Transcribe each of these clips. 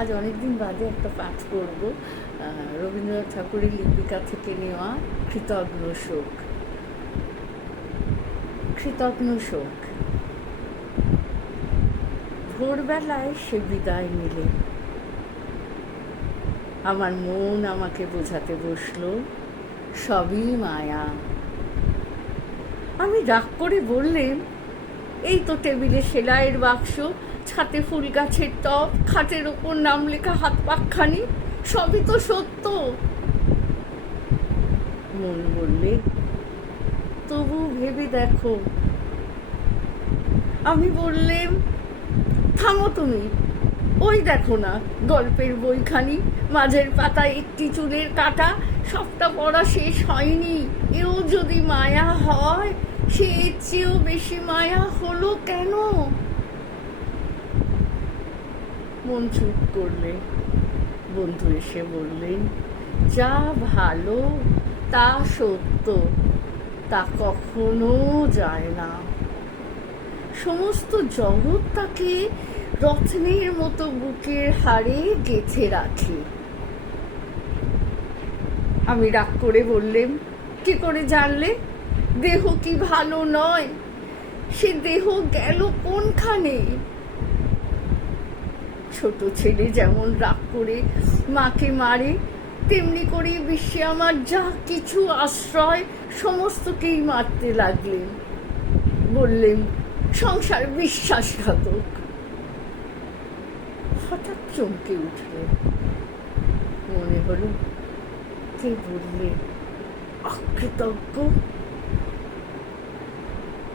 আজ অনেকদিন বাদে একটা পাঠ করব রবীন্দ্রনাথ ঠাকুরের লিপিকা থেকে নেওয়া কৃতজ্ঞ শোক। কৃতজ্ঞ শোক। ভোরবেলায় সে বিদায় নিলে আমার মন আমাকে বোঝাতে বসলো সবই মায়া। আমি রাগ করে বললেন, এই তো টেবিলে সেলাইয়ের বাক্স, ছাতে ফুল গাছের টব, খাটের ওপর নাম লেখা হাত পাকখানি, সবই তো সত্য। মন বললে, তবু ভেবে দেখো। আমি বললেম, থামো তুমি, ওই দেখো না গল্পের বইখানি, মাঝের পাতায় একটি চুলের কাটা, সবটা পড়া শেষ হয়নি। এও যদি মায়া হয়, সে এর চেয়েও বেশি মায়া হলো কেন? মন চুপ করলে। বন্ধু এসে বললেন, যা ভালো তা সত্য, তা কখনো যায় না। সমস্ত জগৎ তাকে রত্নের মতো বুকের হাড়ে গেঁথে রাখে। আমি রাগ করে বললেম, কি করে জানলে? দেহ কি ভালো নয়? সে দেহ গেল কোনখানে? ছোট ছেলে যেমন রাগ করে মাকে মারে, তেমনি করে বিশ্বে আমার যা কিছু আশ্রয় সমস্তকেই মারতে লাগলেন। বললেন, সংসার বিশ্বাসঘাতক। হঠাৎ চমকে উঠল। মনে হলো, কে বললে অকৃতজ্ঞ?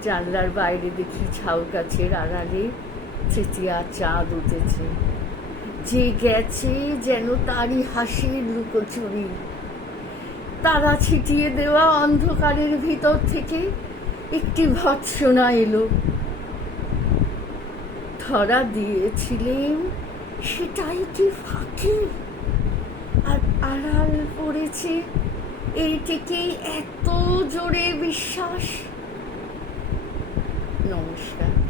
জানলার বাইরে দেখি ঝাউ গাছের আড়ালে চেঁচিয়া চাঁদ উঠেছে। যে গেছে যেন তারই হাসির লুকোচুরি। তারা ছিটিয়ে দেওয়া অন্ধকারের ভিতর থেকে একটি ভৎসনা এলো। ধরা দিয়েছিলেন সেটাই কি ফাঁকি? আর আড়াল পড়েছে এইটিকেই এত জোরে বিশ্বাস। নমস্কার।